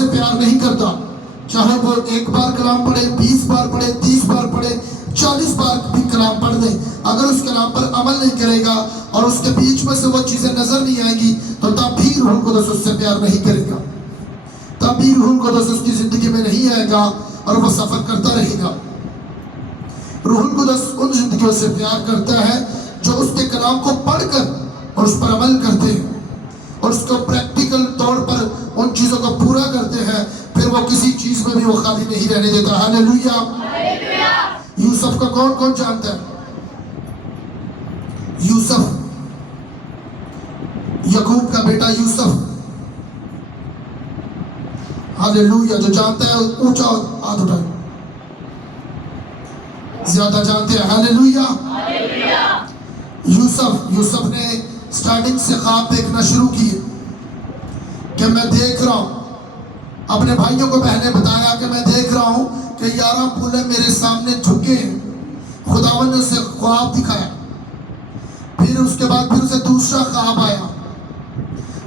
उससे प्यार नहीं करता, चाहे वो एक बार कलाम पढ़े, 20 बार पढ़े, 30 बार पढ़े, 40 बार भी कलाम पढ़ दे, अगर उस कलाम पर अमल नहीं करेगा और उसके बीच में से वो चीजें नजर नहीं आएंगी, तो तब भी रूहुल कुद्दुस उससे प्यार नहीं करेगा, तब भी रूहुल कुद्दुस उसकी जिंदगी में नहीं आएगा और वो सफर करता रहेगा। रूहुल कुद्दुस उन जिंदगियों से प्यार करता है जो उसके कलाम को पढ़कर और उस पर अमल करते हैं और उसको प्रैक्टिकल तौर पर उन चीजों को पूरा करते हैं, फिर वो किसी चीज में भी वो खाली नहीं रहने देता। हालेलुया। यूसुफ को कौन कौन जानता है? यूसुफ, याकूब का बेटा यूसुफ। हालेलुया। जो जानता है ऊंचा हाथ उठाए, ज्यादा जानते हैं। हालेलुया। यूसुफ ने स्टार्टिंग से ख्वाब देखना शुरू किए कि मैं देख रहा हूं, अपने भाइयों को पहले बताया कि मैं देख रहा हूं कि 11 फूले मेरे सामने झुके हैं। खुदावन ने उसे ख्वाब दिखाया, फिर उसके बाद फिर उसे दूसरा ख्वाब आया,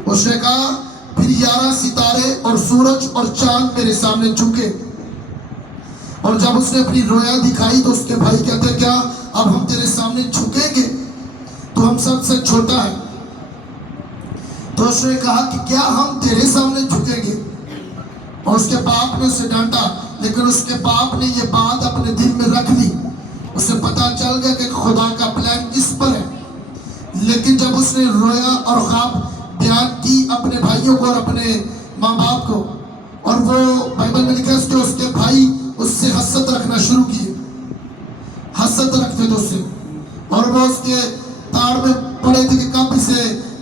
उसने कहा फिर 11 सितारे और सूरज और चांद मेरे सामने झुके। और जब उसने अपनी रोया दिखाई तो उसके भाई कहते क्या अब हम तेरे सामने झुकेंगे, तो हम सबसे छोटा है। तो उसने कहा कि क्या हम तेरे सामने झुकेंगे, और उसके बाप ने उसे डांटा, लेकिन उसके बाप ने ये बात अपने दिल में रख ली। उसे पता चल गया कि खुदा का प्लान इस पर है। लेकिन जब उसने रोया और ख्वाब बयान की अपने भाइयों को और अपने माँ बाप को, और वो बाइबल में लिखा है कि उसके भाई उससे हसद रखना शुरू किए, हसद रखते थे उससे, और वो उसके ताड़ में पड़े थे कि कब इसे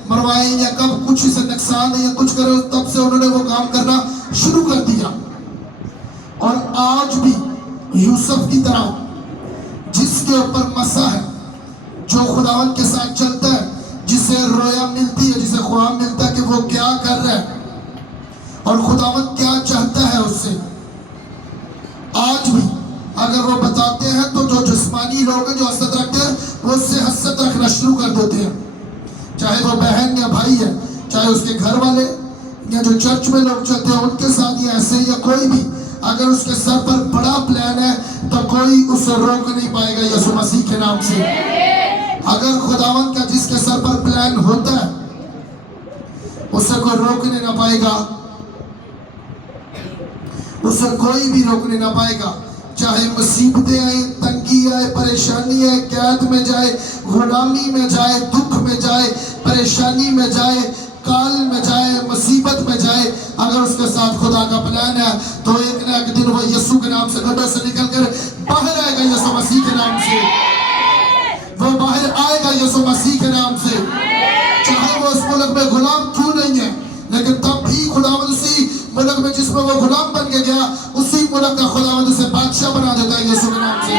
मरवाए या कब कुछ इसे नुकसान या कुछ करे। तब से उन्होंने वो काम करना शुरू कर दिया। और आज भी यूसुफ की तरह जिसके ऊपर मसा है, जो खुदावन के साथ चलता है, जिसे रोया मिलती है, जिसे ख्वाब मिलता है कि वो क्या कर रहा है और खुदावन क्या चाहता है उससे, आज भी अगर वो बताते हैं तो जो जिस्मानी लोग हैं जो हसद रखते हैं वो उससे हसद रखना शुरू कर देते हैं, चाहे वो बहन या भाई है, चाहे उसके घर वाले या जो चर्च में लोग चलते हैं उनके साथ या ऐसे या कोई भी। अगर उसके सर पर बड़ा प्लान है तो कोई उसे रोक नहीं पाएगा यीशु मसीह के नाम से। अगर खुदावन का जिसके सर पर प्लान होता है उसे कोई रोकने ना पाएगा, उसे कोई भी रोकने ना पाएगा। चाहे मुसीबतें आए, तंगी आए, परेशानी आए, कैद में जाए, गुलामी में जाए, दुख में जाए, परेशानी में जाए, काल में जाए, मुसीबत में जाए, अगर उसके साथ खुदा का प्लान है तो एक ना एक दिन वो यीशु के नाम से गड्ढे से निकलकर बाहर आएगा यीशु मसीह के नाम से। वो बाहर आएगा यीशु मसीह के नाम से। चाहे वो उस मुल्क में गुलाम क्यों नहीं है, लेकिन तब भी खुदावंद उसी मुल्क में जिसमें वो गुलाम बन के गया, उसी मुल्क का खुदावंद उसे बादशाह बना देता है यीशु के नाम से।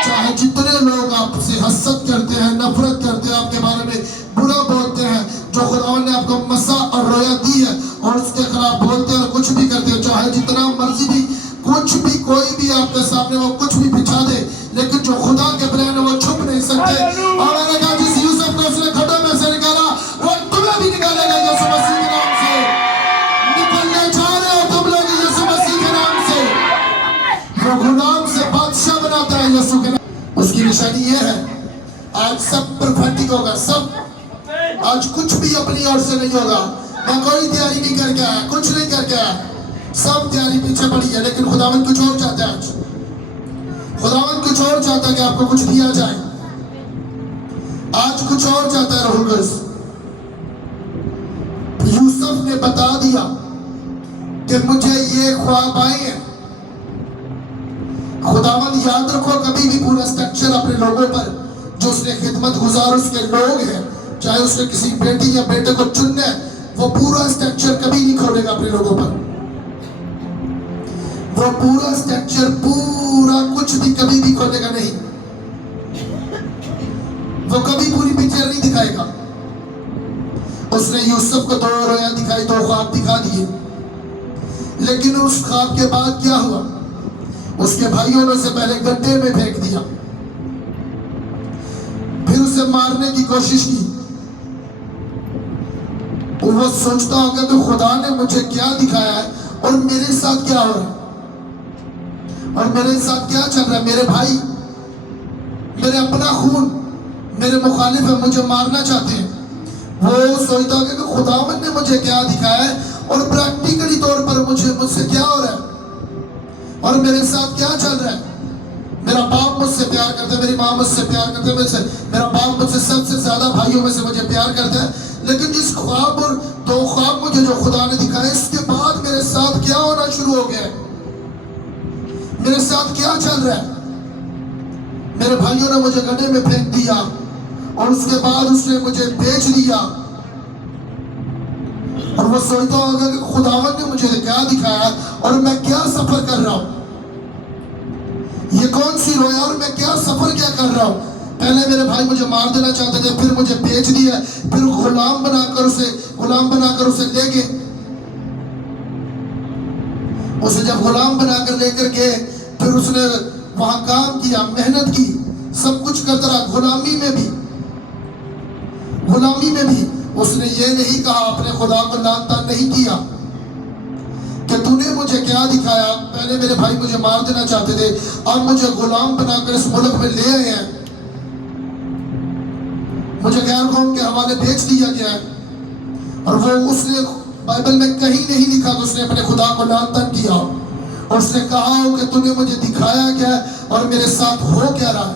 चाहे जितने लोग आपसे हसद करते हैं, नफरत करते हैं, आपके बारे में बुरा बोलते हैं, जो खुदावंद ने आपको मसा और रोया दी है और उसके खिलाफ बोलते हैं और कुछ भी करते हैं, चाहे जितना मर्जी भी कुछ भी कोई भी आपके सामने वो कुछ भी बिछा दे, लेकिन जो खुदा के प्लान है वो छुप नहीं सकते। और मैंने कहा जिस यूसुफ को उसने खड्डे में से निकाला वो तुम्हें भी निकालेगा यीशु मसीह के नाम से। निकलने जा रहे हो तुम लोग यीशु मसीह के नाम से। वो गुलाम से बादशाह बनाता है यीशु के नाम। उसकी निशानी ये है आज सब परफेक्ट होगा, सब आज कुछ भी अपनी ओर से नहीं होगा। मैं कोई तैयारी नहीं करके आया, कुछ नहीं करके आया, सब तैयारी पीछे पड़ी है, लेकिन खुदावन कुछ और चाहता है। आज खुदावन कुछ और चाहता है कि आपको कुछ दिया जाए, आज कुछ और चाहता है रूहुल कुद्दुस। यूसुफ ने बता दिया कि मुझे ये ख्वाब आए हैं। खुदावन याद रखो कभी भी पूरा स्ट्रक्चर अपने लोगों पर, जो उसने खिदमत गुजार उसके लोग हैं, चाहे उसने किसी बेटी या बेटे को चुनना है, वो पूरा स्ट्रक्चर कभी नहीं खोलेगा अपने लोगों पर। वो पूरा स्ट्रक्चर पूरा कुछ भी कभी भी खोलेगा नहीं, वो कभी पूरी पिक्चर नहीं दिखाएगा। उसने यूसुफ को 2 रोया दिखाई, 2 ख्वाब दिखा दिए, लेकिन उस ख्वाब के बाद क्या हुआ? उसके भाइयों ने उसे पहले गड्ढे में फेंक दिया, फिर उसे मारने की कोशिश की। वो सोचता होगा कि खुदा ने मुझे क्या दिखाया है और मेरे साथ क्या हो रहा है और मेरे साथ क्या चल रहा है। मेरे भाई, मेरे अपना खून, मेरे मुखालिफ है, मुझे मारना चाहते हैं। वो सोचता होगा कि खुदावंद ने मुझे क्या दिखाया है और प्रैक्टिकली तौर पर मुझसे क्या हो रहा है और मेरे साथ क्या चल रहा है। मेरा बाप मुझसे प्यार करता है, मेरी माँ मुझसे प्यार करते हैं, मेरा बाप मुझसे सबसे ज्यादा भाइयों में से मुझे प्यार करता है। लेकिन जिस ख्वाब और दो ख्वाब मुझे जो खुदा ने दिखाए, इसके बाद मेरे साथ क्या होना शुरू हो गया है, मेरे साथ क्या चल रहा है। मेरे भाइयों ने मुझे गड्ढे में फेंक दिया और उसके बाद उसने मुझे बेच दिया और वो सोचता होगा कि खुदावन ने मुझे क्या दिखाया और मैं क्या सफर कर रहा हूं, ये कौन सी रोया और मैं क्या सफर क्या कर रहा हूं। पहले मेरे भाई मुझे मार देना चाहते थे, फिर मुझे बेच दिया, फिर गुलाम बनाकर उसे ले गए। उसे जब गुलाम बनाकर लेकर गए, फिर उसने वहां काम किया, मेहनत की, सब कुछ करता रहा। गुलामी में भी उसने ये नहीं कहा, अपने खुदा को लान तान नहीं किया कि तूने मुझे क्या दिखाया। पहले मेरे भाई मुझे मार देना चाहते थे, अब मुझे गुलाम बनाकर इस मुल्क में ले आए हैं, मुझे गैर कौम के हवाले बेच दिया गया है। और वो उसने बाइबल में कहीं नहीं लिखा कि उसने अपने खुदा को लान तान किया और उसने कहा हो कि तूने मुझे दिखाया क्या और मेरे साथ हो क्या रहा है,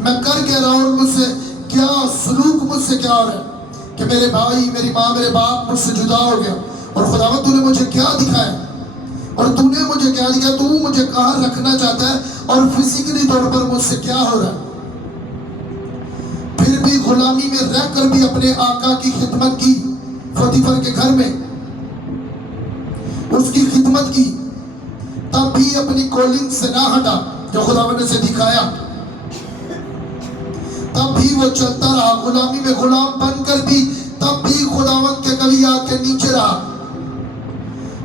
मैं कर क्या रहा हूं और मुझसे क्या सलूक मुझसे क्या हो रहा है कि मेरे भाई, मेरी माँ, मेरे बाप मुझसे जुदा हो गया। और खुदावंद तूने मुझे क्या दिखाया और तूने मुझे क्या दिखाया, तू मुझे कहाँ रखना चाहता है और फिजिकली तौर पर मुझसे क्या हो रहा है। फिर भी गुलामी में रहकर भी अपने आका की खिदमत की, पोतीफर के घर में उसकी खिदमत की, तब भी अपनी कॉलिंग से ना हटा जो खुदावंद ने उसे दिखाया, तब भी वो चलता रहा। गुलामी में गुलाम बनकर भी तब भी खुदावंद के कलिया के नीचे रहा।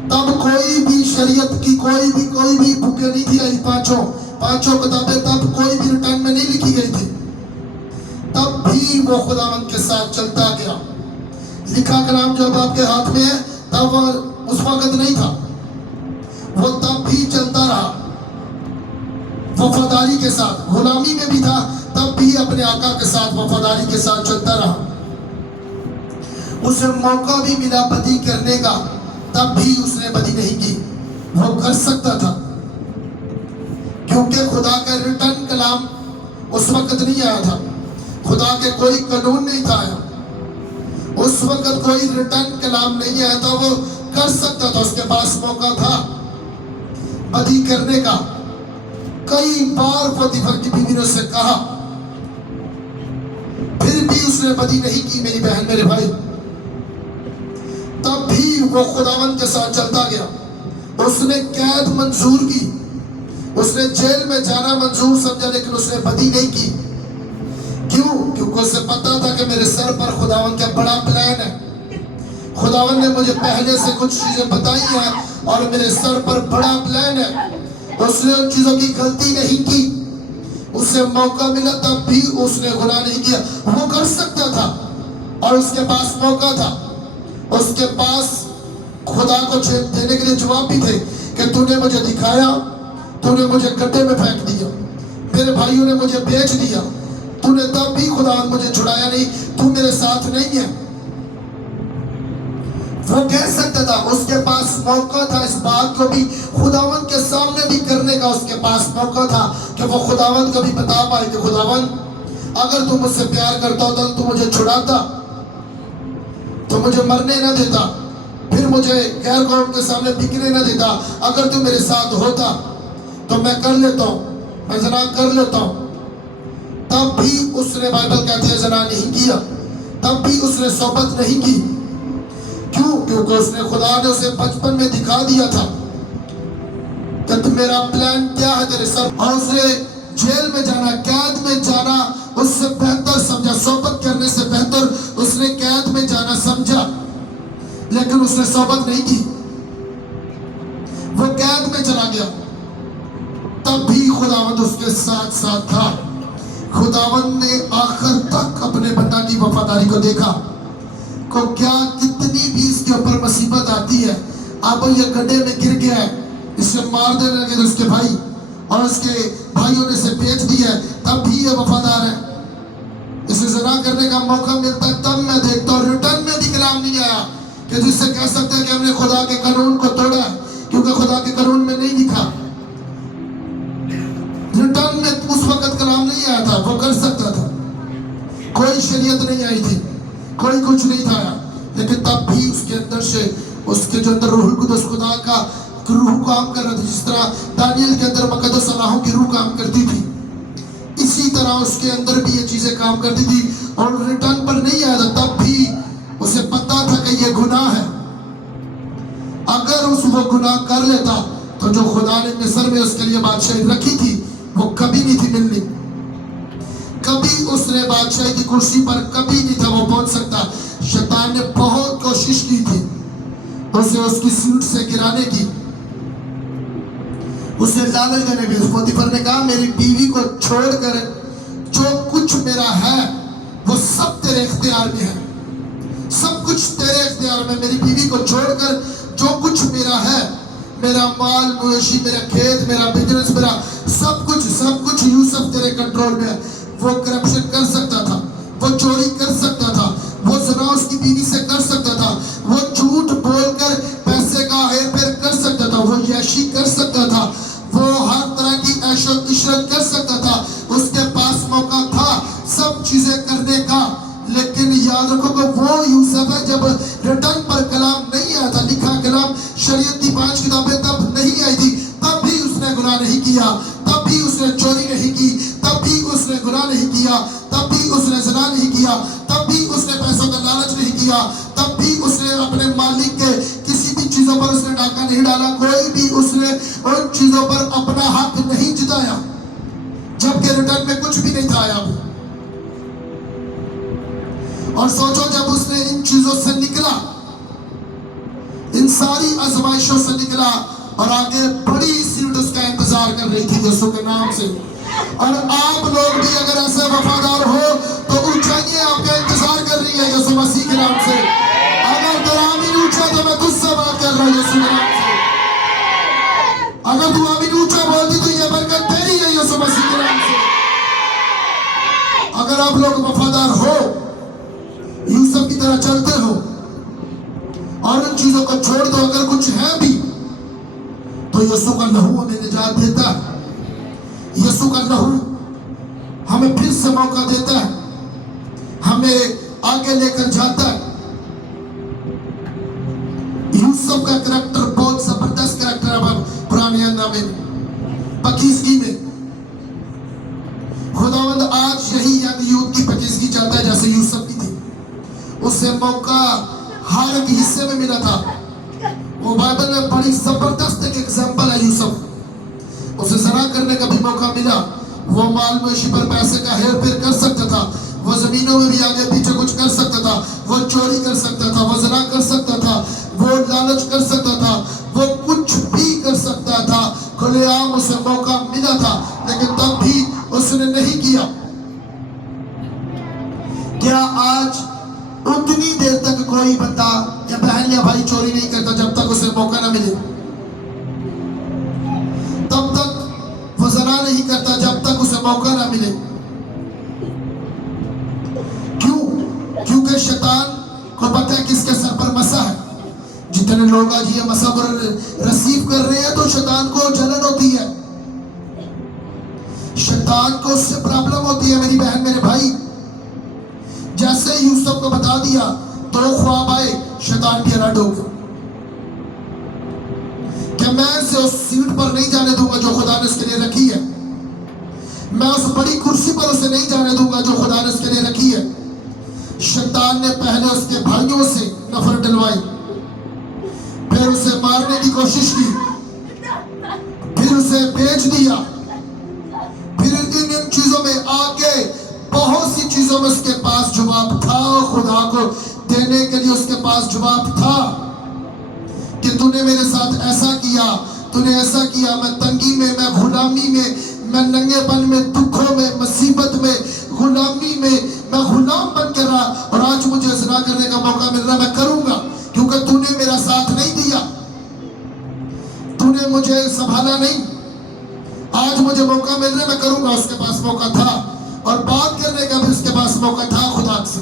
तब कोई भी शरीयत की कोई भी बुकें नहीं थी आई, पांचों किताबें तब कोई भी रिटर्न में नहीं लिखी गई थी। तब भी वो खुदावंद के साथ चलता गया। लिखा कलाम जब आपके हाथ में है, तब उस वक्त नहीं था, वो तब भी चलता रहा वफादारी के साथ। गुलामी में भी था, तब भी अपने आका के साथ वफादारी के साथ चलता रहा। उसे मौका भी मिला बदी करने का, तब भी उसने बदी नहीं की। वो कर सकता था क्योंकि खुदा का रिटर्न कलाम उस वक्त नहीं आया था, खुदा के कोई कानून नहीं था आया, उस वक्त कोई रिटर्न कलाम नहीं आया था। वो कर सकता था, उसके पास मौका था बदी करने का। कई बार पोतीफर की बीवी ने उससे कहा, फिर भी उसने बदी नहीं की मेरी बहन, मेरे भाई। तब भी वो खुदावंद के साथ चलता गया। उसने कैद मंजूर की, उसने जेल में जाना मंजूर समझा, लेकिन उसने बदी नहीं की। क्यों? क्योंकि उसे पता था कि मेरे सर पर खुदावंद का बड़ा प्लान है। खुदावंद ने मुझे पहले से कुछ चीजें बताई हैं और मेरे सर पर बड़ा प्लान है। उसने उन चीजों की गलती नहीं की, उसे मौका मिला तब भी उसने गुनाह नहीं किया। वो कर सकता था और उसके पास मौका था, उसके पास खुदा को देने के लिए जवाब भी थे कि तूने मुझे दिखाया, तूने मुझे गड्ढे में फेंक दिया, मेरे भाइयों ने मुझे बेच दिया, तूने तब भी खुदा मुझे छुड़ाया नहीं, तू मेरे साथ नहीं है। वो कह सकता था, उसके पास मौका था इस बात को भी खुदावंद के सामने भी करने का। उसके पास मौका था कि वो खुदावंद को भी बता पाए कि खुदावंद अगर तू मुझसे प्यार करता होता तो तू मुझे छुड़ाता, तो मुझे मरने ना देता, फिर मुझे गैर कौम के सामने बिकने ना देता। अगर तू मेरे साथ होता तो मैं कर लेता हूँ, मैं जना कर लेता हूँ। तब भी उसने, बाइबल कहती है, जना नहीं किया, तब भी उसने सोबत नहीं की। क्यों? क्योंकि उसने, खुदा ने उसे बचपन में दिखा दिया था कि मेरा प्लान क्या है तेरे सर। और उसने जेल में जाना, कैद में जाना उससे बेहतर समझा, सोबत करने से बेहतर उसने कैद में जाना समझा, लेकिन उसने सोबत नहीं की। वो कैद में चला गया, तब भी खुदावंद उसके साथ साथ था। खुदावंद ने आखिर तक अपने बंदा की वफादारी को देखा। को क्या कितनी भी इसके ऊपर मुसीबत आती है, अब ये गड्ढे में गिर गया है, इसे मार देने लगे तो उसके भाई और उसके भाइयों ने इसे बेच दिया है, तब भी ये वफादार है। इसे ज़िना करने का मौका मिलता है तब मैं देखता हूँ। रिटर्न में भी कलाम नहीं आया कि जिससे कह सकते हैं कि हमने खुदा के कानून को तोड़ा, क्योंकि खुदा के कानून में नहीं लिखा। रिटर्न में उस वक्त कलाम नहीं आया था, वो कर सकता था, कोई शरीयत नहीं आई थी, कोई कुछ नहीं था, लेकिन तब भी उसके अंदर से, उसके जो अंदर रूहुल कुद्दुस खुदा का रूह काम कर रहा था। जिस तरह दानियल के अंदर मुकद्दस अल्लाह की रूह काम करती थी, इसी तरह उसके अंदर भी ये चीजें काम करती थी। और रिटर्न पर नहीं आया था, तब भी उसे पता था कि ये गुनाह है। अगर उस वो गुनाह कर लेता तो जो खुदा ने मिस्र में उसके लिए बादशाही रखी थी वो कभी नहीं थी मिलनी, कभी उसने बादशाही की कुर्सी पर कभी नहीं था वो पहुंच सकता। शैतान ने बहुत कोशिश की थी उसे उसकी सीट से गिराने की, उसे लालच देने की। पोतीफर ने कहा मेरी बीवी को छोड़कर जो कुछ मेरा है वो सब तेरे इख्तियार में है, सब कुछ तेरे इख्तियार में। मेरी बीवी को छोड़कर जो कुछ मेरा है, मेरा माल मवेशी, मेरा खेत, मेरा बिजनेस, मेरा सब कुछ यूसुफ तेरे कंट्रोल में है। वो करप्शन कर सकता था, वो चोरी कर सकता था, वो ज़िना उसकी बीवी से कर सकता था, वो झूठ बोलकर पैसे का हेर फेर कर सकता था, वो यशी कर सकता था, वो हर तरह की ऐशो इशरत कर सकता था। उसके पास मौका था सब चीजें करने का, लेकिन याद रखो कि वो यूसुफ है जब रिटर्न पर कलाम नहीं आया था, लिखा कलाम शरीयत की 5 किताबें तब नहीं आई थी, तब भी उसने गुनाह नहीं किया, तब भी उसने चोरी नहीं की, तब भी उसने गुनाह नहीं किया, तब भी उसने ज़िना नहीं किया, तब भी उसने पैसों का लालच नहीं किया, तब भी उसने अपने मालिक के किसी भी चीजों पर उसने डाका नहीं डाला, कोई भी उसने उन चीजों पर अपना हक नहीं जिताया, जबकि रिटर्न में कुछ भी नहीं था आया। और सोचो जब उसने इन चीजों से निकला, इन सारी आजमाइशों से निकला, और आगे बड़ी सीट उसका इंतजार कर रही थी यीशु के नाम से। और आप लोग भी अगर ऐसे वफादार हो तो ऊंचाइयां आपका इंतजार कर रही है यीशु मसीह के नाम से। अगर तेरा आमीन ऊंचा तो मैं तुझसे बात कर रहा हूं यीशु के नाम से। अगर तू आमीन ऊंचा बोलती तो ये बरकत तेरी है यीशु मसीह के नाम से। अगर आप लोग वफादार हो, यूसुफ की तरह चलते हो और उन चीजों को छोड़ दो, अगर कुछ है भी तो यीशु का लहू हमें निजात देता है, यीशु का लहू हमें फिर से मौका देता है, हमें आगे लेकर जाता है। यूसुफ का करैक्टर बहुत जबरदस्त करैक्टर है। पुराने अंदाज़ में पाकीज़गी में खुदावंद आज यही यंग यूथ की पाकीज़गी चाहता है जैसे यूसुफ की थी। उसे मौका हर एक हिस्से में मिला था। वो बाइबल में बड़ी जबरदस्त एक एग्जाम्पल है यूसुफ। उसे ज़िना करने का भी मौका मिला, वो माल मवेशी पर पैसे का हेर फेर कर सकता था, वो जमीनों में भी आगे पीछे कुछ कर सकता था, वो चोरी कर सकता था, वो ज़िना कर सकता था, वो लालच कर सकता था, वो कुछ भी कर सकता था। खुलेआम उसे मौका मिला था, लेकिन तब भी उसने नहीं किया। क्या आज उतनी देर तक कोई बंदा या बहन या भाई चोरी नहीं करता जब तक उसे मौका ना मिले? तब तक वो ज़िना नहीं करता जब तक उसे मौका ना मिले। क्यों? क्योंकि शैतान को पता है किसके सर पर मसा है। जितने लोग आज ये मसा रिसीव कर रहे हैं तो शैतान को जलन होती है, शैतान को उससे प्रॉब्लम होती है। मेरी बहन मेरे भाई, जैसे यूसुफ को बता दिया तो ख्वाब आए, शैतान भी अलर्ट हो गया कि मैं इसे उस सीट पर नहीं जाने दूंगा जो खुदा ने उसके लिए रखी है, मैं उस बड़ी कुर्सी पर उसे नहीं जाने दूंगा जो खुदा ने उसके लिए रखी है। शैतान ने पहले उसके भाइयों से नफरत दिलवाई, फिर उसे मारने की कोशिश की, फिर उसे बेच दिया, फिर इन चीजों में आगे बहुत सी चीजों में उसके पास जवाब था। खुदा को देने के लिए उसके पास जवाब था कि तूने मेरे साथ ऐसा किया, तूने ऐसा किया, मैं तंगी में, मैं गुलामी में, मैं नंगेपन में, दुखों में, मुसीबत में, गुलामी में, मैं गुलाम बन कर रहा, और आज मुझे ज़िना करने का मौका मिल रहा, मैं करूंगा क्योंकि तूने मेरा साथ नहीं दिया। तूने मुझे संभाला नहीं, आज मुझे मौका मिल रहा है, मैं करूंगा। उसके पास मौका था और बात करने का भी उसके पास मौका था खुदा से,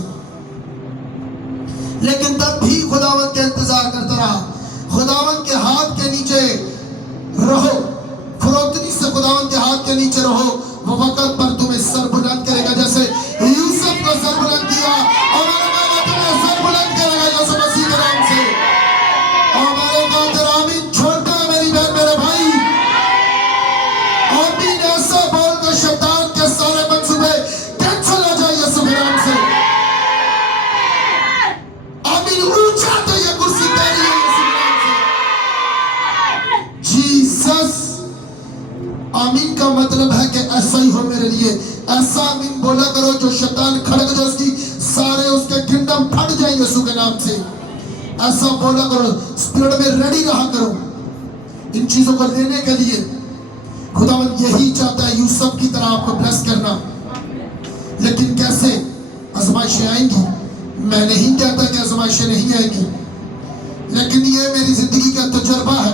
लेकिन तब भी खुदावन के इंतजार करता रहा। खुदावन के हाथ के नीचे रहो, फरोख्तगी से खुदावन के हाथ के नीचे रहो, वो वक्त पर तुम्हें सर बुलंद करेगा, जैसे यूसुफ को सर बुलंद किया और तुम्हें सर बुलंद करेगा यीशु मसीह के नाम से। और मेरे खातिर आमीन छोड़ता है मेरी बहन मेरे भाई, आमीन ऐसा बोलकर शैतान के सारे मंसूबे कैंसिल हो जाए यीशु के नाम से। आमीन ऊंचा तो ये कुर्सी तेरी है यीशु के नाम से। जीसस आमीन का मतलब है कि ऐसा ही हो मेरे लिए, ऐसा आमीन बोला करो जो शैतान खड़क जो उसकी सारे उसके किंगडम फट जाए यीशु के नाम से। ऐसा बोला करो, स्पिरिट में रेडी रहा करो इन चीजों को लेने के लिए। खुदावन यही चाहता है यूसुफ की तरह आपको ब्लेस करना। लेकिन कैसे? आजमाइशें आएंगी, मैं नहीं कहता कि आजमाइशें नहीं आएंगी, लेकिन ये मेरी जिंदगी का तजुर्बा है,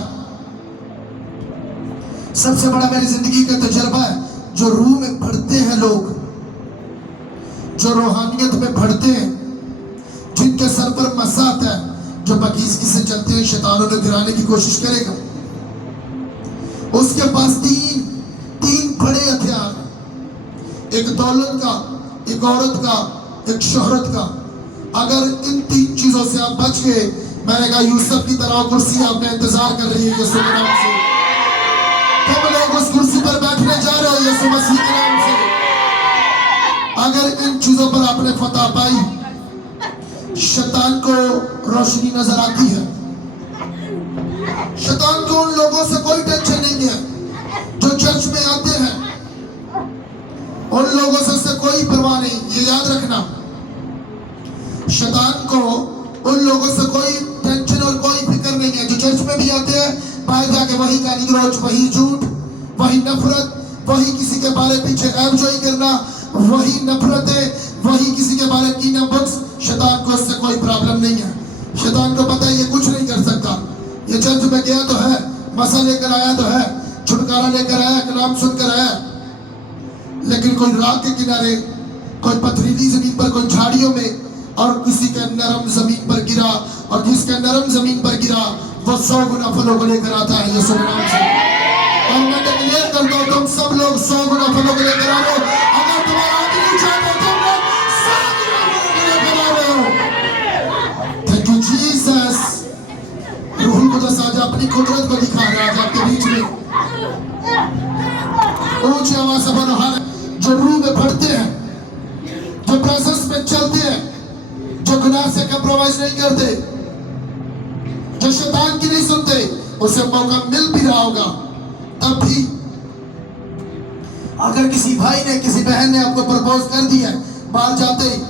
सबसे बड़ा मेरी जिंदगी का तजुर्बा है। जो रूह में बढ़ते हैं लोग, जो रूहानियत में बढ़ते हैं, जिनके सर पर मसा आता है, जो बकीज़गी से चलते हैं, शैतान उन्हें गिराने की कोशिश करेगा। उसके पास तीन बड़े हथियार, एक दौलत का, एक औरत का, एक शोहरत का। अगर इन तीन चीजों से आप बच गए, मैंने कहा यूसुफ की तरह कुर्सी आपने इंतजार कर रही है यीशु के नाम से। तुम लोग उस कुर्सी पर बैठने जा रहे हो यीशु मसीह के नाम से। अगर इन चीजों पर आपने फतह पाई, शैतान को रोशनी नजर आती है। शैतान को उन लोगों से कोई टेंशन नहीं है जो चर्च में आते हैं, उन लोगों से उससे कोई परवाह नहीं, ये याद रखना। शैतान को उन लोगों से कोई टेंशन और कोई फिक्र नहीं है जो चर्च में भी आते हैं, बाहर जाके वही गाली गलौज, वही झूठ, वही नफरत, वही किसी के बारे पीछे एंजॉय करना, वही नफरतें, वही किसी के बारे की ना बुक्स। शैतान को उससे कोई प्रॉब्लम नहीं है। शैतान को पता है ये कुछ नहीं कर सकता। ये चर्च में गया तो है, मसा लेकर आया तो है, छुटकारा लेकर आया, कलाम सुनकर आया, लेकिन कोई रात के किनारे, कोई पथरीली जमीन पर, कोई झाड़ियों में, और किसी के नरम जमीन पर गिरा, और जिसके नरम जमीन पर गिरा वो 100 गुना फलों को लेकर आता है यीशु के नाम से। और मैं डिक्लेयर करता हूं तुम सब लोग 100 गुना फलों को लेकर आ रहे हो। अगर तुम्हारा आदमी चाहते तुम लोग 100 गुना फलों को लेकर आ रहे हो। Thank you Jesus. रूहुल कुद्दस आज अपनी कुदरत को दिखा रहा है आज आपके बीच में। ऊंची आवाज से बोलो हालेलुया। जो रूह में बढ़ते हैं, जो प्रेजेंस में चलते हैं, जो गुनाह से कंप्रोमाइज नहीं करते, जो शैतान की नहीं सुनते, उसे मौका मिल भी रहा होगा तब भी। अगर किसी भाई ने, किसी बहन ने आपको प्रपोज कर दिया, बाहर जाते ही,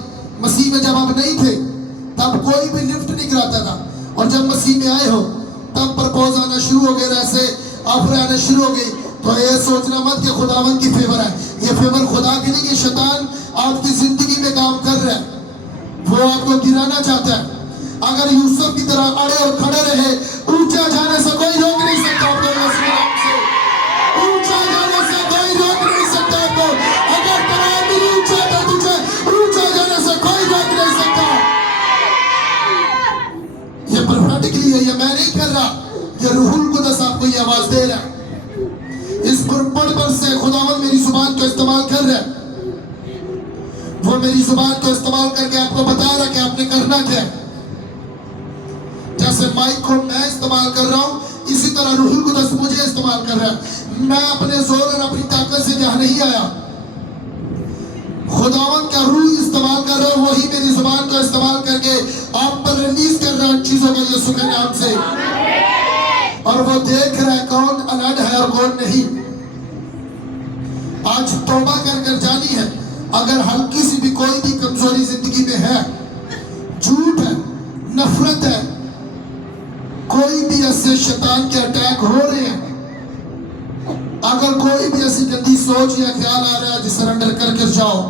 मसीह में जब आप नहीं थे तब कोई भी लिफ्ट नहीं कराता था, और जब मसीह में आए हो तब प्रपोज आना शुरू हो गए, ऐसे ऑफर आना शुरू हो गई, तो ये सोचना मत कि खुदावन की फेवर है। ये फेवर खुदा की नहीं, ये शैतान आपकी जिंदगी में काम कर रहा है, वो आपको गिराना चाहता है। अगर यूसुफ की तरह अड़े और खड़े रहे, ऊंचा जाने से कोई रोक नहीं सकता आपको यीशु के नाम से। ऊंचा जाने से कोई रोक नहीं सकता आपको। अगर तेरा दिल ऊंचा तो तुझे ऊंचा जाने से कोई रोक नहीं सकता। ये प्रोफेटिकली है, ये मैं नहीं कर रहा, ये रूहुल कुद्दस आपको ये आवाज दे रहा है। इस पर से खुदावन मेरी जुबान को इस्तेमाल कर रहा है। वो मेरी जुबान को इस्तेमाल करके आपको बता रहा है कि आपने करना क्या है। जैसे माइक को मैं इस्तेमाल कर रहा हूं, इसी तरह रूहुल कुद्दस मुझे इस्तेमाल कर रहा है। मैं अपने जोर और अपनी ताकत से यहाँ नहीं आया, खुदावन का रूह इस्तेमाल कर रहा है, वही मेरी जुबान को इस्तेमाल करके आप पर रिलीज कर रहा है चीजों को यीशु के नाम से। और वो देख रहा है कौन अलर्ट है और कौन नहीं। आज तौबा कर जानी है। अगर हल्की सी भी कोई भी कमजोरी जिंदगी में है, झूठ है, नफरत है, कोई भी ऐसे शैतान के अटैक हो रहे हैं, अगर कोई भी ऐसी गंदी सोच या ख्याल आ रहा है जिसे सरेंडर करके जाओ।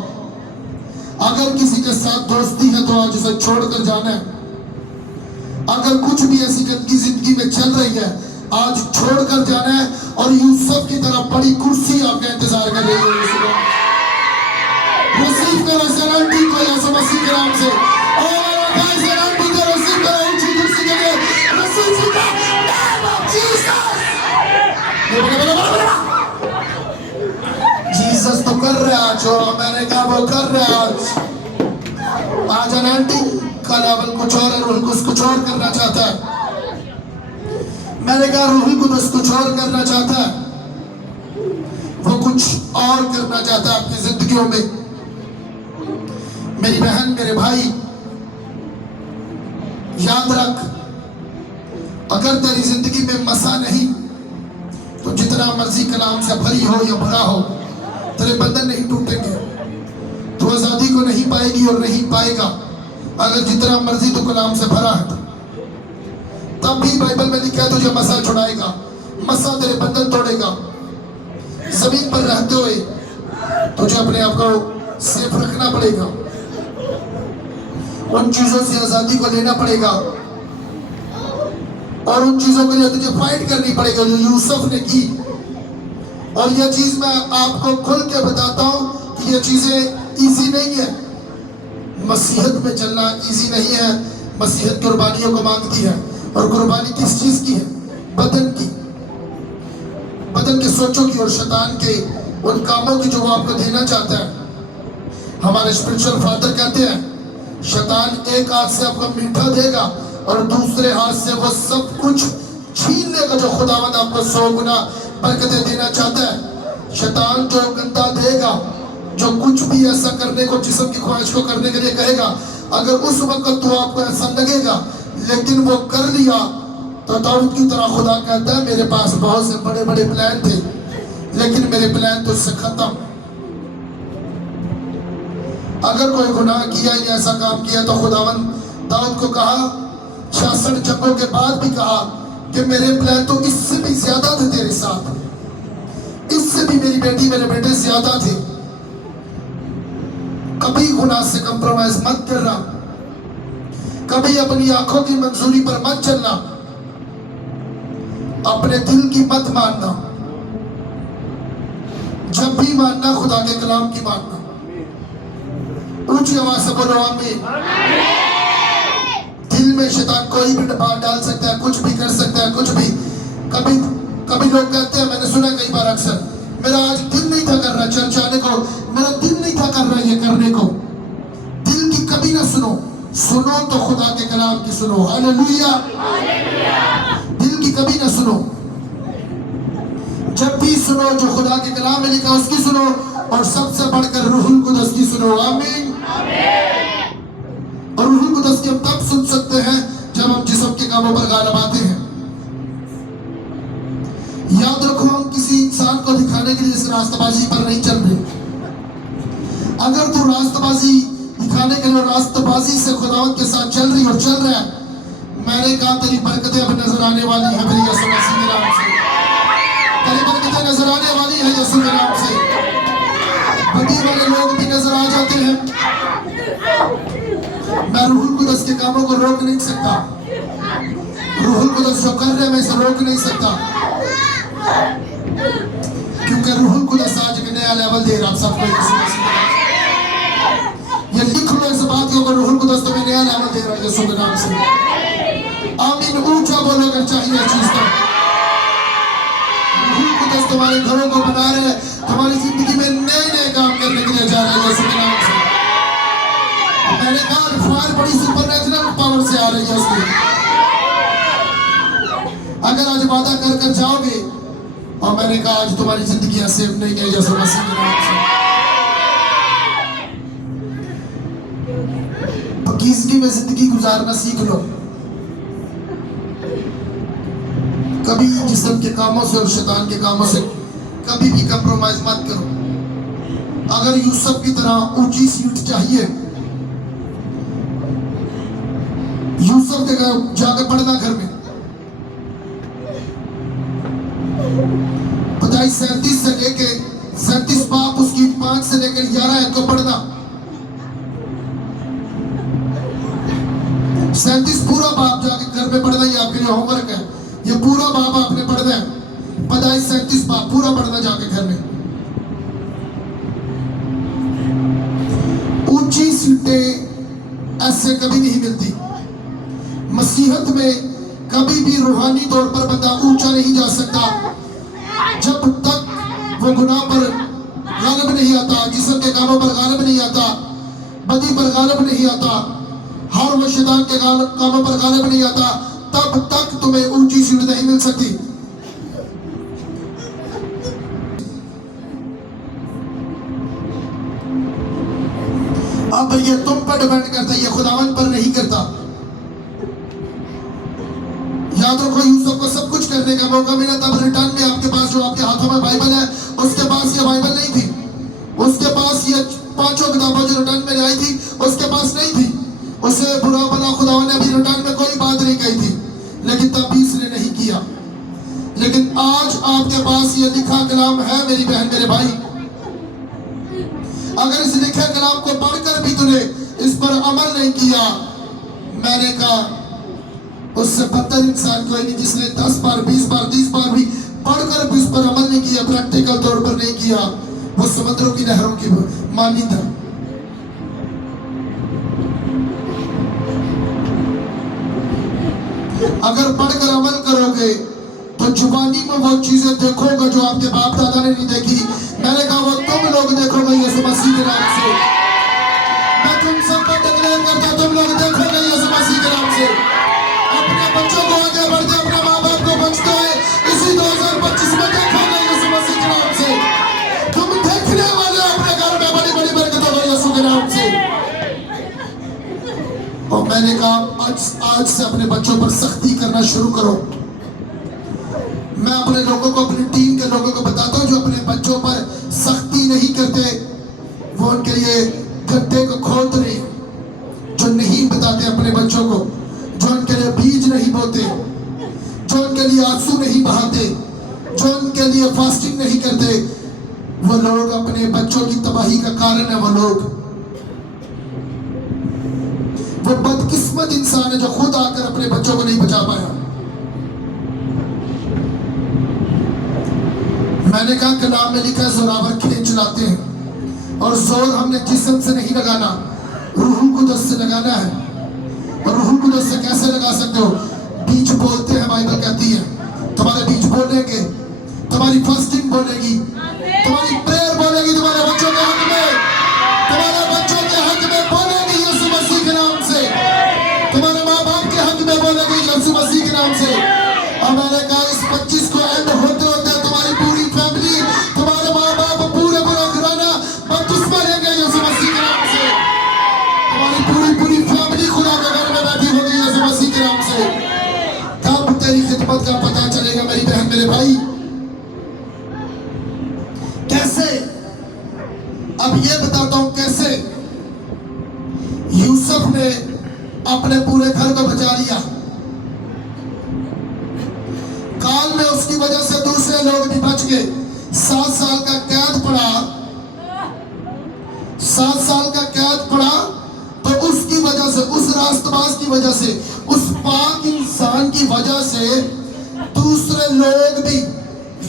अगर किसी के साथ दोस्ती है तो आज उसे छोड़कर जाना है। अगर कुछ भी ऐसी गंदगी जिंदगी में चल रही है, आज छोड़कर जाना है और यूसुफ की तरह बड़ी कुर्सी आपका इंतजार कर रही है। रिसीव करो सरेंडर को यीशु मसीह के नाम से। और सरेंडर को रिसीव करो ऊंची कुर्सी के लिए। Receive the name of Jesus. Jesus तो कर रहा है जो मैंने कहा वो कर रहा है। आज अनंटिंग का लेवल कुछ और है, रूह कुछ और करना चाहता है। मैंने कहा रूह कुछ और करना चाहता है, वो कुछ और करना चाहता है आपकी जिंदगियों में। मेरी बहन मेरे भाई याद रख, अगर तेरी जिंदगी में मसा नहीं तो जितना मर्जी कलाम से भरी हो या भरा हो, तेरे बंधन नहीं टूटेंगे। तो आजादी को नहीं पाएगी और नहीं पाएगा अगर जितना मर्जी तो कलाम से भरा है। तब भी बाइबल में लिखा है तुझे मसा छुड़ाएगा, मसा तेरे बंधन तोड़ेगा। जमीन पर रहते हुए तुझे अपने आप को सेफ रखना पड़ेगा, उन चीजों से आजादी को लेना पड़ेगा और उन चीजों के लिए तुझे फाइट करनी पड़ेगा जो यूसुफ ने की। और यह चीज मैं आपको खुल के बताता हूं कि यह चीजें इजी नहीं है। मसीहत में चलना इजी नहीं है। मसीहत कुर्बानियों को मांगती है। और कुर्बानी किस चीज की है? बदन की, बदन के सोचों की और शैतान के उन कामों की जो वो आपको देना चाहता है। हमारे स्पिरिचुअल फादर कहते हैं शैतान एक हाथ से आपको मीठा देगा और दूसरे हाथ से वो सब कुछ छीन लेगा जो खुदावंद आपको 100 गुना बरकतें देना चाहता है। शैतान जो गंदा देगा, जो कुछ भी ऐसा करने को, जिस्म की ख्वाहिश को करने के लिए कहेगा, अगर उस वक्त तो आपको ऐसा लगेगा लेकिन वो कर लिया, तो दाऊद की तरह खुदा कहता है मेरे पास बहुत से बड़े बड़े प्लान थे लेकिन मेरे प्लान तो उससे खत्म। अगर कोई गुनाह किया या ऐसा काम किया तो खुदावंद दाऊद को कहा, 66 जंगों के बाद भी कहा कि मेरे प्लान तो इससे भी ज्यादा थे तेरे साथ, इससे भी मेरी बेटी मेरे बेटे ज्यादा थे। कभी गुनाह से कंप्रोमाइज मत करना, कभी अपनी आंखों की मंजूरी पर मत चलना, अपने दिल की मत मानना। जब भी मानना खुदा के कलाम की मानना। ऊंची आवाज से बोलो आमीन। दिल में शैतान कोई भी बात डाल सकता है, कुछ भी कर सकता है, कुछ भी। कभी कभी लोग कहते हैं, मैंने सुना कई बार अक्सर, मेरा आज दिल नहीं था कर रहा चर्च आने को, मेरा दिल नहीं था कर रहा ये करने को। दिल की कभी ना सुनो, सुनो तो खुदा के कलाम की सुनो। हालेलुया। दिल की कभी ना सुनो, जब भी सुनो जो खुदा के कलाम में लिखा उसकी सुनो और सबसे बढ़कर रूहुल कुदस की सुनो। आमीन। और रूहुल कुदस की हम तब सुन सकते हैं जब हम जिस्म के कामों पर गाना गाते हैं। याद रखो, हम किसी इंसान को दिखाने के लिए इस रास्तबाजी पर नहीं चल रहे। अगर तू रास्तबाजी दिखाने के लिए रास्तबाजी से खुदावंद के साथ चल रही और चल रहा है, मैंने कहा तेरी बरकतें अब नजर आने वाली है मेरी यीशु मसीह के नाम से। तेरी बरकतें नजर आने वाली है यीशु के नाम से। बदी वाले लोग भी नजर आ जाते हैं। मैं रूहुल कुदस के कामों को रोक नहीं सकता। रूहुल कुदस जो कर रहे हैं मैं इसे रोक नहीं सकता, क्योंकि रूहुल कुदस आज एक नया लेवल दे रहा सबको। ये लिख लो इस बात को, अगर रूहुल कुदस तुम्हें नया लेवल दे रहा है यीशु के नाम से। आमीन। ऊंचा बोलो अगर चाहिए चीज तो। रूहुल कुदस तुम्हारे घरों को बना रहे हैं, तुम्हारी जिंदगी में नए नए काम करने के लिए जा रहे हैं यीशु के नाम से। मैंने कहा फायर बड़ी सुपरनैचुरल पावर से आ रही है उसकी। अगर आज वादा कर कर जाओगे, और मैंने कहा आज तुम्हारी जिंदगी सेफ नहीं है यीशु मसीह के नाम से। पकीज़गी में जिंदगी गुजारना सीख लो। कभी जिस्म के कामों से और शैतान के कामों से कभी भी कंप्रोमाइज मत करो। अगर यूसुफ की तरह ऊंची सीट चाहिए, यूसुफ के जाकर पढ़ना घर में। 37 से लेके 37 पाप उसकी 5 से लेकर 11 को पढ़ना। 37 पूरा बाप जाके घर में पढ़ना, ये आपके लिए होमवर्क है। ये पूरा बाप आपने शिफा, पूरा पढ़ना जाके घर में। ऊंची सीटें ऐसे कभी नहीं मिलती। मसीहत में कभी भी रूहानी तौर पर बंदा ऊंचा नहीं जा सकता जब तक वो गुनाह पर गालिब नहीं आता, जिस्म के कामों पर गालिब नहीं आता, बदी पर गालिब नहीं आता, हर वो शैतान के कामों पर गालिब नहीं आता, तब तक तुम्हें ऊंची सीट नहीं मिल सकती। अब ये तुम पर डिपेंड करता है, ये खुदावंद पर नहीं करता। याद रखो, यूसुफ को सब कुछ करने का मौका मिला, तब रिटर्न में आपके पास जो आपके हाथों में बाइबल है, उसके पास ये बाइबल नहीं थी। उसके पास ये 5 किताबें जो रिटर्न में आई थी, उसके पास नहीं थी। उसे बुरा भला खुदावंद ने अभी रिटर्न में कोई बात नहीं कही थी, लेकिन तब भी इसने नहीं किया। लेकिन आज आपके पास ये लिखा कलाम है मेरी बहन मेरे भाई। अगर इस लिखे कलाम को पढ़कर भी तूने इस पर अमल नहीं किया, मैंने कहा उससे बदतर इंसान कोई नहीं जिसने 10 बार 20 बार 30 बार भी पढ़कर भी उस पर अमल नहीं किया, प्रैक्टिकल तौर पर नहीं किया। वो समुद्रों की नहरों की मानिंदा। अगर पढ़कर अमल करोगे तो जुबानी में वो चीजें देखोगे जो आपके बाप दादा ने नहीं देखी। मैंने कहा वो तुम लोग देखोगे यीशु मसीह के नाम से। मैं तुम सब पर डिक्लेयर करता, तुम लोग देखोगे यीशु मसीह के नाम से। अपने बच्चों को आगे बढ़ते, अपने माँ बाप को बचते हैं, इसी 2025 में देखोगे यीशु मसीह के नाम से। तुम देखने वाले अपने घर में बड़ी बड़ी बरकत होगी यीशु के नाम से। और मैंने कहा आज से अपने बच्चों पर सख्ती करना शुरू करो। मैं अपने लोगों को, अपनी टीम के लोगों को बताता हूँ जो अपने बच्चों पर सख्ती नहीं करते, वो उनके लिए गड्ढे को खोद रहे, जो नहीं बताते अपने बच्चों को, जो उनके लिए बीज नहीं बोते, जो उनके लिए आंसू नहीं बहाते, जो उनके लिए फास्टिंग नहीं करते, वो लोग अपने बच्चों की तबाही का कारण है। वो बदकिस्मत इंसान है जो खुद आकर अपने बच्चों को नहीं बचा पाया। मैंने कहा कलाम में लिखा जोरावर खींच लाते हैं, और जोर हमने जिस्म से नहीं लगाना, रूहुल कुदस से लगाना है। और रूहुल कुदस से कैसे लगा सकते हो? बीच बोलते हैं, बाइबल कहती है तुम्हारे बीच बोलेंगे, तुम्हारी फास्टिंग बोलेगी, तुम्हारी प्रेयर बोलेगी, तुम्हारे बच्चों के हक में, तुम्हारे बच्चों के हक में बोलेगी यीशु मसीह के नाम से, तुम्हारे माँ बाप के हक में बोलेगी यीशु मसीह के नाम से। और मैंने कहा इस 25 को एंड होते होते तुम्हारी पूरी फैमिली, तुम्हारे माँ बाप, पूरे पूरा घराना बदकिस्मत रहेंगे यीशु मसीह के नाम से। तुम्हारी पूरी फैमिली खुदा के घर में बैठी होगी यीशु मसीह के नाम से। तब तेरी खिदमत का पता चलेगा मेरी बहन मेरे भाई। कैसे? अब ये बताता हूं कैसे यूसुफ ने अपने पूरे घर को बचा लिया। काल में उसकी वजह से दूसरे लोग भी बच गए। 7 साल का कैद पड़ा, 7 साल का कैद पड़ा, तो उसकी वजह से, उस रास्तबाज की वजह से, उस पाक इंसान की वजह से दूसरे लोग भी,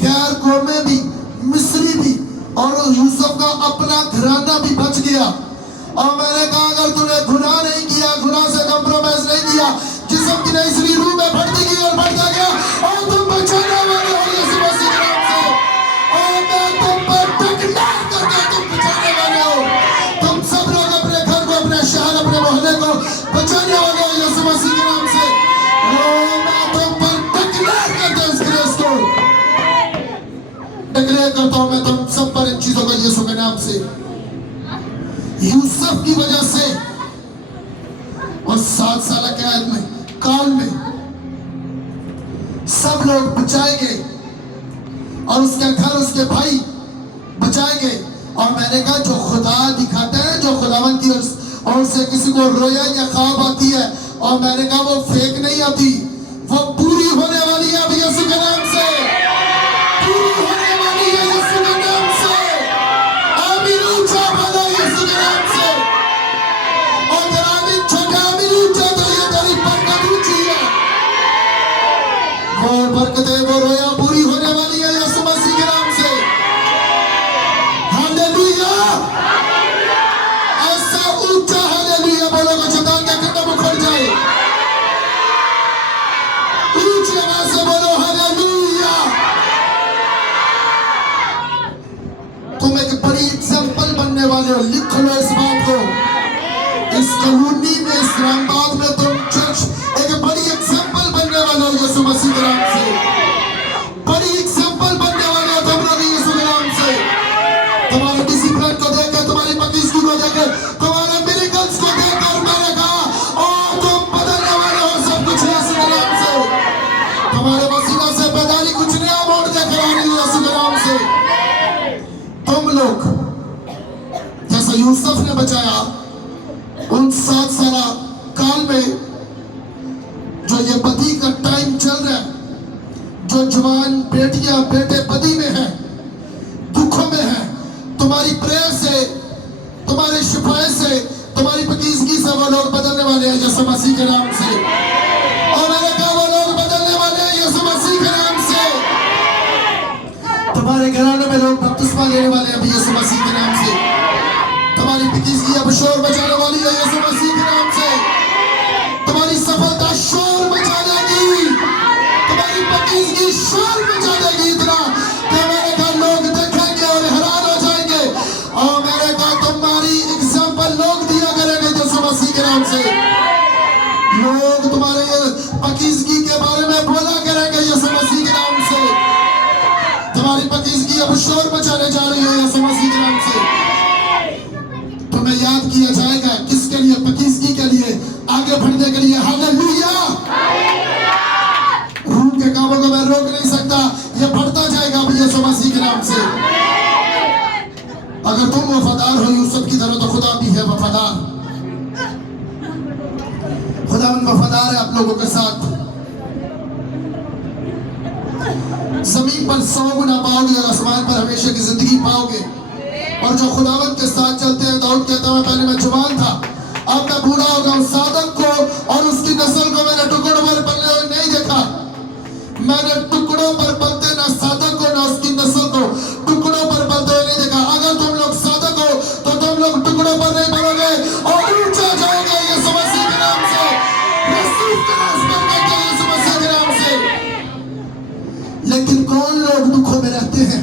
गैर कौमें भी, मिस्री भी, और यूसुफ का अपना घराना भी बच गया। और मैंने कहा अगर तूने गुनाह नहीं किया, गुनाह से कॉम्प्रोमाइज नहीं किया, जिस्म की नहीं इसलिए रूह में बढ़ती गई और बढ़ता गया, और तुम बचाने वाले हो यीशु मसीह के नाम से। और मैं तुम पर डिक्लेयर करता हूं तुम बचाने वाले हो। तुम सब लोग अपने घर को, अपने शहर, अपने मोहल्ले को बचाने वाले हो यीशु मसीह के नाम से। मैं तुम पर डिक्लेयर करता हूं इस ग्रेस को, डिक्लेयर करता हूं मैं तुम सब पर इन चीजों को यीशु के नाम से। यूसुफ की वजह से और 7 साल कैद में, काल में सब लोग बचाए गए, और उसके घर, उसके भाई बचाए गए। और मैंने कहा जो खुदा दिखाता है, जो खुदावंद की और से किसी को रोया या ख्वाब आती है, और मैंने कहा वो फेक नहीं आती, वो पूरी होने वाली है अब यीशु के नाम से, पूरी होने वाली है यीशु के नाम से। आमीन ऊंचा बोलो यीशु के नाम से। और तेरा आमीन छोटा, आमीन ऊंचा, तो ये तेरी बरकत ऊंची है। वो बरकतें, वो रोया पूरी होने वाली है यीशु मसीह के नाम बचाया उन 7 साल काल में जो ये बदी का टाइम चल रहा है, जो जवान बेटियां बेटे बदी में हैं, दुखों में हैं, तुम्हारी प्रेयर से, तुम्हारे शिफाए से, तुम्हारी पकीजगी से वो लोग बदलने वाले हैं यीशु मसीह के नाम से। और मैंने कहा वो लोग बदलने वाले हैं यीशु मसीह के नाम से। तुम्हारे घराने में लोग बपतिस्मा लेने वाले हैं यीशु मसीह के नाम से। तुम्हारी पकीजगी अब शोर मचाने वाली है यीशु मसीह के नाम से। तुम्हारी सफलता शोर मचा देगी, तुम्हारी पकीजगी शोर मचा देगी इतना कि मैंने कहा लोग देखेंगे और हैरान हो जाएंगे। और मैंने कहा तुम्हारी एग्जाम्पल लोग दिया करेंगे यीशु मसीह के नाम से। लोग तुम्हारे पकीजगी के बारे में बोला करेंगे यीशु मसीह के नाम से। तुम्हारी पकीजगी अब शोर मचाने जा रही है यीशु मसीह के नाम से। तुम्हें याद किया जाएगा किसके लिए? पकीजगी के लिए, आगे बढ़ने के लिए। हालेलुया। रूह के कामों को मैं रोक नहीं सकता, ये बढ़ता जाएगा अब यीशु मसीह के नाम से। अगर तुम वफादार हो यूसुफ की तरह तो खुदा भी है वफादार। खुदावन वफादार है आप लोगों के साथ। जमीन पर 100 गुना पाओगे और आसमान पर हमेशा की जिंदगी पाओगे। और जो खुदावन के साथ चलते हैं, दाऊद कहता है पहले मैं जवान था, अब मैं बूढ़ा हो गया हूं। सादक को और उसकी नस्ल को मैंने टुकड़ों पर पलते हुए नहीं देखा। मैंने टुकड़ों पर पलते ना सादक को ना उसकी नस्ल को टुकड़ों पर पलते हुए नहीं देखा। अगर तुम लोग सादक हो तो तुम लोग टुकड़ों पर नहीं पलोगे और ऊंचा जाओगे यीशु मसीह के नाम से। यीशु मसीह के नाम से। लेकिन कौन लोग दुखों में रहते हैं?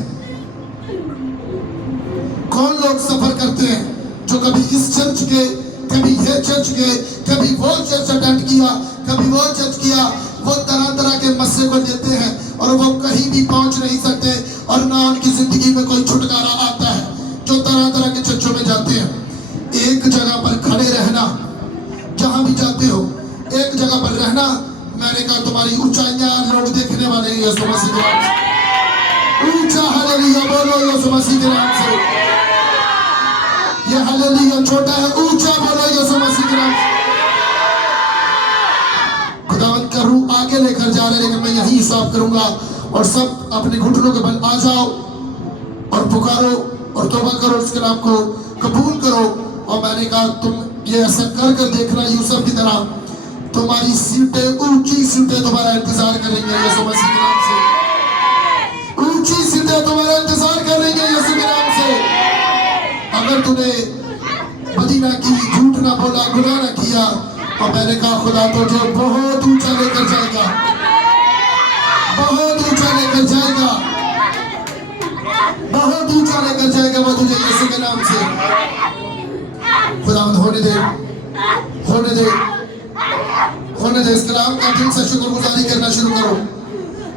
कौन लोग सफर करते हैं? जो कभी इस चर्च के, कभी ये चर्च के, कभी वो चर्च अटेंड किया, कभी वो चर्च किया। वो तरह तरह के मसले को लेते हैं और वो कहीं भी पहुंच नहीं सकते और ना उनकी जिंदगी में कोई छुटकारा आता है। जो तरह तरह के चर्चों में जाते हैं, एक जगह पर खड़े रहना, जहां भी जाते हो एक जगह पर रहना। मैंने कहा तुम्हारी ऊंचाइयां लोग देखने वाले हैं यीशु मसीह के नाम से। ऊंचा हालेलुया बोलो यीशु मसीह के नाम से। ये हालेलुया छोटा है, ऊंचा बोलो यीशु मसीह के नाम से। खुदावंत का रूह आगे लेकर जा रहे हैं, लेकिन मैं यही साफ करूंगा। और सब अपने घुटनों के बल आ जाओ और पुकारो और तौबा करो, उसके नाम को कबूल करो। और मैंने कहा तुम ये ऐसा कर कर देखना यूसुफ की तरह, तुम्हारी सीटें, ऊंची सीटें तुम्हारा इंतजार करेंगे यीशु मसीह के नाम से। ऊंची सीटें तुम्हारा इंतजार करेंगे यीशु के नाम से। अगर तूने बदी ना की, झूठ ना बोला, गुनाह ना किया, और मैंने कहा खुदा तुझे बहुत ऊंचा लेकर जाएगा, बहुत ऊंचा लेकर जाएगा, बहुत ऊंचा लेकर जाएगा वो तुझे यीशु के नाम से। खुदावंद होने दे, होने दे, होने दे। इस कलाम का दिल से शुक्रगुजारी करना शुरू करो।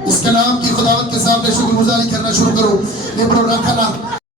इस कलाम की खुदावंद के सामने शुक्रगुजारी करना शुरू करो। ये प्रोग्राम खाना